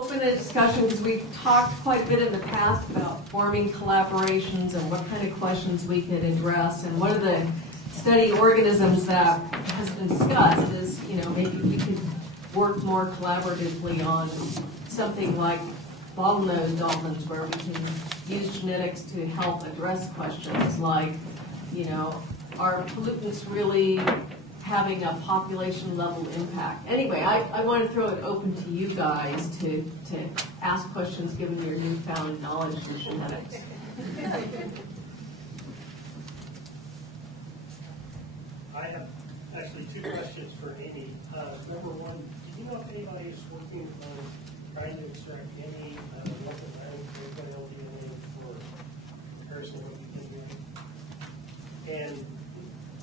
open a discussion because we've talked quite a bit in the past about forming collaborations and what kind of questions we could address. And one of the study organisms that has been discussed is, maybe we could work more collaboratively on something like bottlenose dolphins, where we can use genetics to help address questions like, are pollutants really having a population level impact? Anyway, I want to throw it open to you guys to ask questions given your newfound knowledge of genetics. I have actually two questions for Amy. Number one, do you know if anybody is working on trying to extract any local LDNA for comparison to what we've been doing? And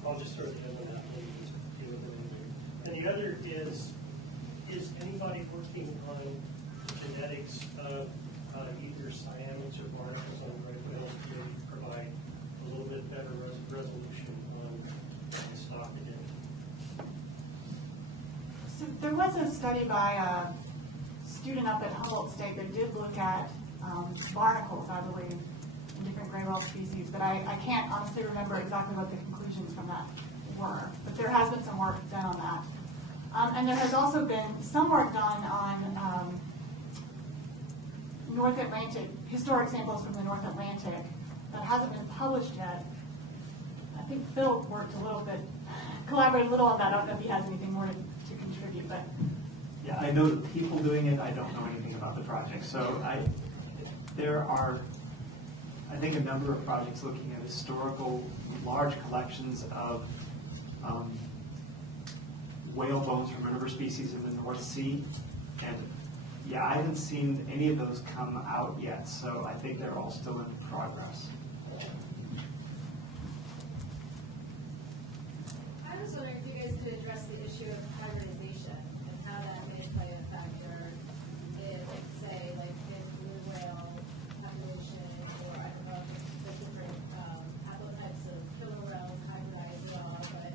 I'll just throw the other one out and just deal with it later. And the other is anybody working on genetics of either cyanids or barnacles on red whales to provide a little bit better resolution on stock identity? So there was a study by a student up at Humboldt State that did look at barnacles, I believe, in different gray whale species, but I can't honestly remember exactly what the conclusions from that were. But there has been some work done on that. And there has also been some work done on North Atlantic, historic samples from the North Atlantic that hasn't been published yet. I think Phil worked a little bit, collaborated a little on that. I don't know if he has anything more to contribute, but. Yeah, I know the people doing it. I don't know anything about the project. So there are, I think, a number of projects looking at historical large collections of whale bones from a number of species in the North Sea. And yeah, I haven't seen any of those come out yet, so I think they're all still in progress. I was wondering if you guys could address the issue of hybridization and how that may play a factor in, say, like in blue whale population, or I don't know if the different haplotypes of killer whales hybridize at all, but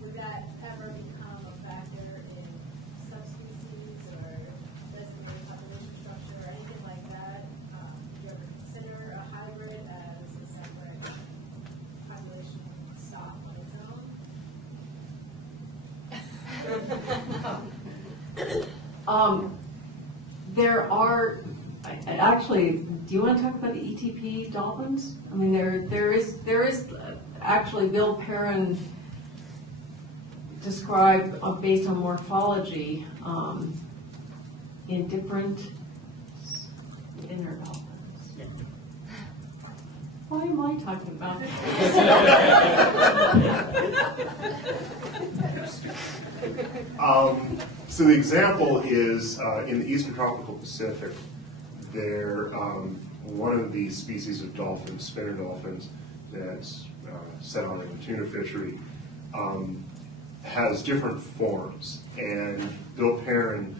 would that ever become a factor in subspecies or designated population structure or anything like that? Do you ever consider a hybrid as a separate population stock on its own? There are actually. Do you want to talk about the ETP dolphins? I mean, there is actually Bill Perrin described based on morphology in different inner dolphins. Why am I talking about this? So the example is in the eastern tropical Pacific. There, one of the species of dolphins, spinner dolphins, that's set on in the tuna fishery, has different forms. And Bill Perrin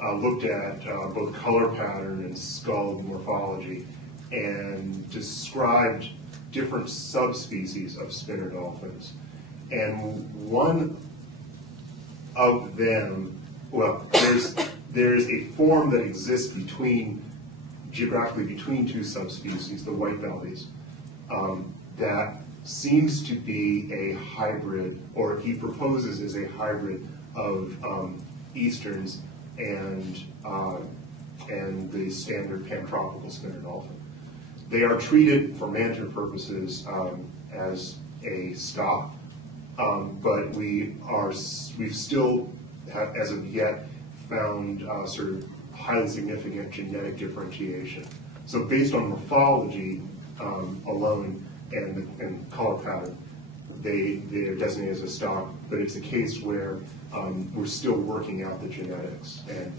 looked at both color pattern and skull morphology and described different subspecies of spinner dolphins. And one of them, well, there's a form that exists geographically between two subspecies, the white bellies, that seems to be a hybrid, or he proposes is a hybrid of easterns and the standard pantropical spinner dolphin. They are treated for management purposes as a stock, but we've still, as of yet, found sort of highly significant genetic differentiation. So based on morphology alone and color pattern, they are designated as a stock, but it's a case where we're still working out the genetics. And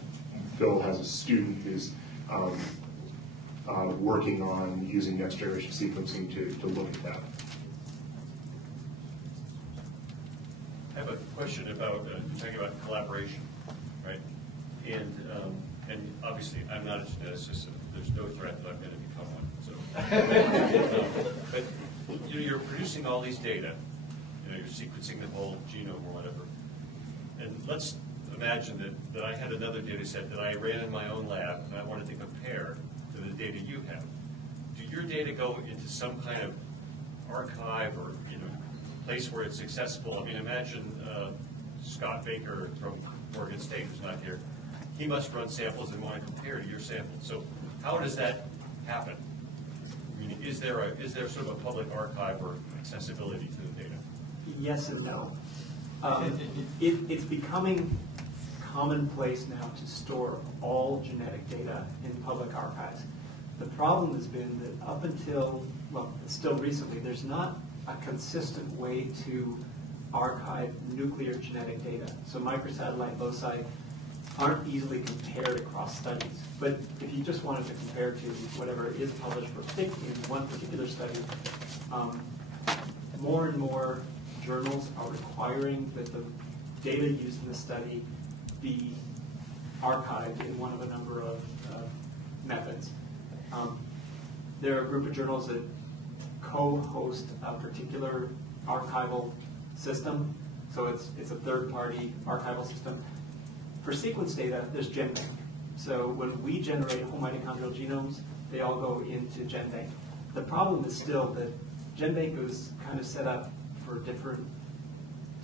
Phil has a student who's working on using next generation sequencing to look at that. I have a question about talking about collaboration, right? And obviously, I'm not a geneticist, so there's no threat that I'm going to become one. So, but you're producing all these data. You're sequencing the whole genome or whatever. And let's imagine that I had another data set that I ran in my own lab, and I wanted to compare to the data you have. Do your data go into some kind of archive or place where it's accessible? I mean, imagine Scott Baker from Morgan State, who's not here. He must run samples and want to compare to your samples. So how does that happen? I mean, is there sort of a public archive or accessibility to the data? Yes and no. It's becoming commonplace now to store all genetic data in public archives. The problem has been that up until, well, still recently, there's not a consistent way to archive nuclear genetic data. So microsatellite loci aren't easily compared across studies. But if you just wanted to compare to whatever is published for pick in one particular study, more and more journals are requiring that the data used in the study be archived in one of a number of methods. There are a group of journals that co-host a particular archival system, so it's a third-party archival system. For sequence data, there's GenBank. So when we generate whole mitochondrial genomes, they all go into GenBank. The problem is still that GenBank is kind of set up for different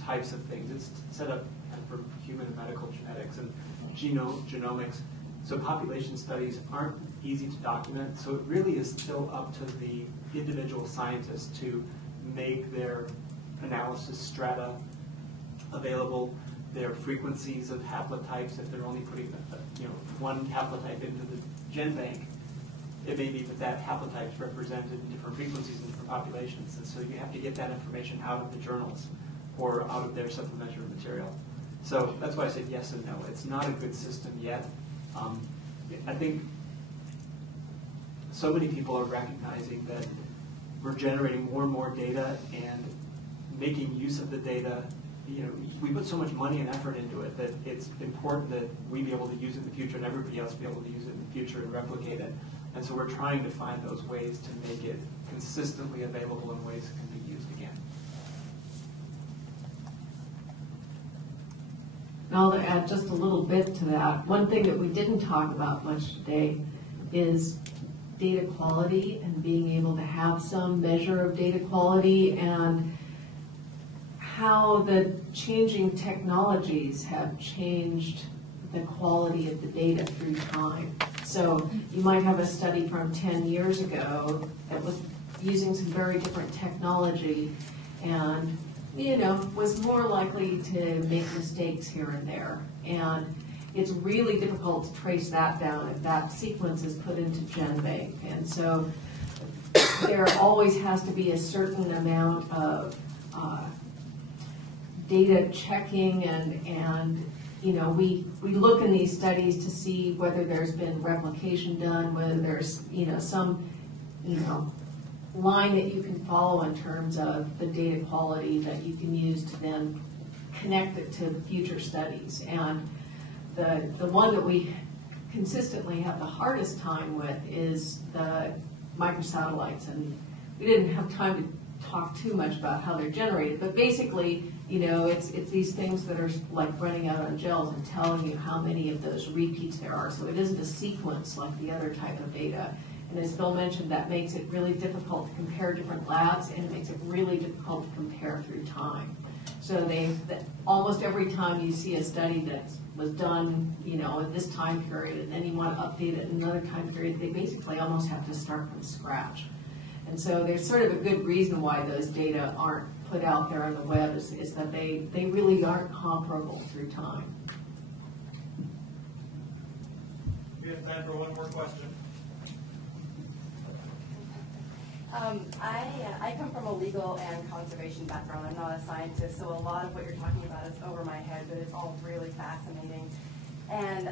types of things. It's set up for human and medical genetics and genomics. So population studies aren't easy to document. So it really is still up to the individual scientists to make their analysis strata available, their frequencies of haplotypes. If they're only putting one haplotype into the GenBank, it may be that haplotype is represented in different frequencies in different populations. And so you have to get that information out of the journals or out of their supplementary material. So that's why I said yes and no. It's not a good system yet. I think so many people are recognizing that we're generating more and more data and making use of the data. We put so much money and effort into it that it's important that we be able to use it in the future and everybody else be able to use it in the future and replicate it. And so we're trying to find those ways to make it consistently available in ways that can be used again. I'll add just a little bit to that. One thing that we didn't talk about much today is data quality and being able to have some measure of data quality and how the changing technologies have changed the quality of the data through time. So you might have a study from 10 years ago that was using some very different technology and was more likely to make mistakes here and there. And it's really difficult to trace that down if that sequence is put into GenBank. And so there always has to be a certain amount of data checking and we look in these studies to see whether there's been replication done, whether there's some line that you can follow in terms of the data quality that you can use to then connect it to future studies. And the one that we consistently have the hardest time with is the microsatellites. And we didn't have time to talk too much about how they're generated, but basically, it's these things that are like running out on gels and telling you how many of those repeats there are. So it isn't a sequence like the other type of data. And as Bill mentioned, that makes it really difficult to compare different labs, and it makes it really difficult to compare through time. So almost every time you see a study that was done, at this time period, and then you want to update it in another time period, they basically almost have to start from scratch. And so there's sort of a good reason why those data aren't put out there on the web is that they really aren't comparable through time. We have time for one more question. I come from a legal and conservation background. I'm not a scientist, so a lot of what you're talking about is over my head, but it's all really fascinating. And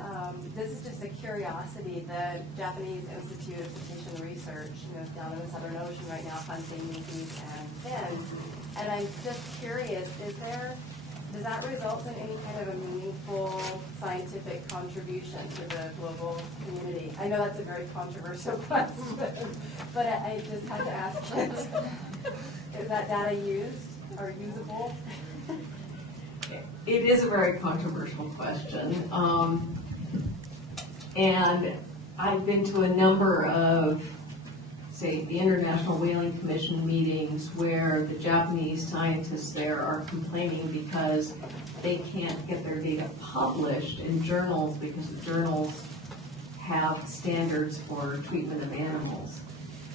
this is just a curiosity. The Japanese Institute of Cetacean Research is down in the Southern Ocean right now hunting monkeys and fins. And I'm just curious, does that result in any kind of a meaningful scientific contribution to the global community? I know that's a very controversial question, but I just have to ask it. Is that data used or usable? it is a very controversial question. And I've been to a number of, say, the International Whaling Commission meetings where the Japanese scientists there are complaining because they can't get their data published in journals because the journals have standards for treatment of animals.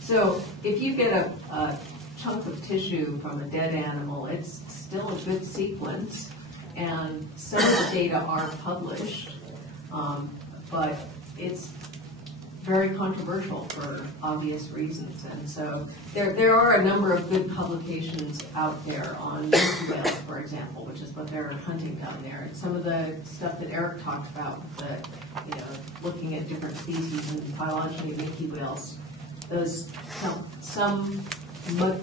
So if you get a chunk of tissue from a dead animal, it's still a good sequence, and some of the data are published, but it's very controversial for obvious reasons. And so there are a number of good publications out there on minke whales, for example, which is what they're hunting down there. And some of the stuff that Eric talked about, looking at different species and phylogeny of minke whales,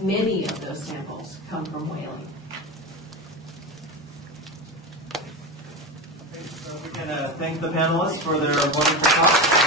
many of those samples come from whaling. Okay, so we can thank the panelists for their wonderful talk.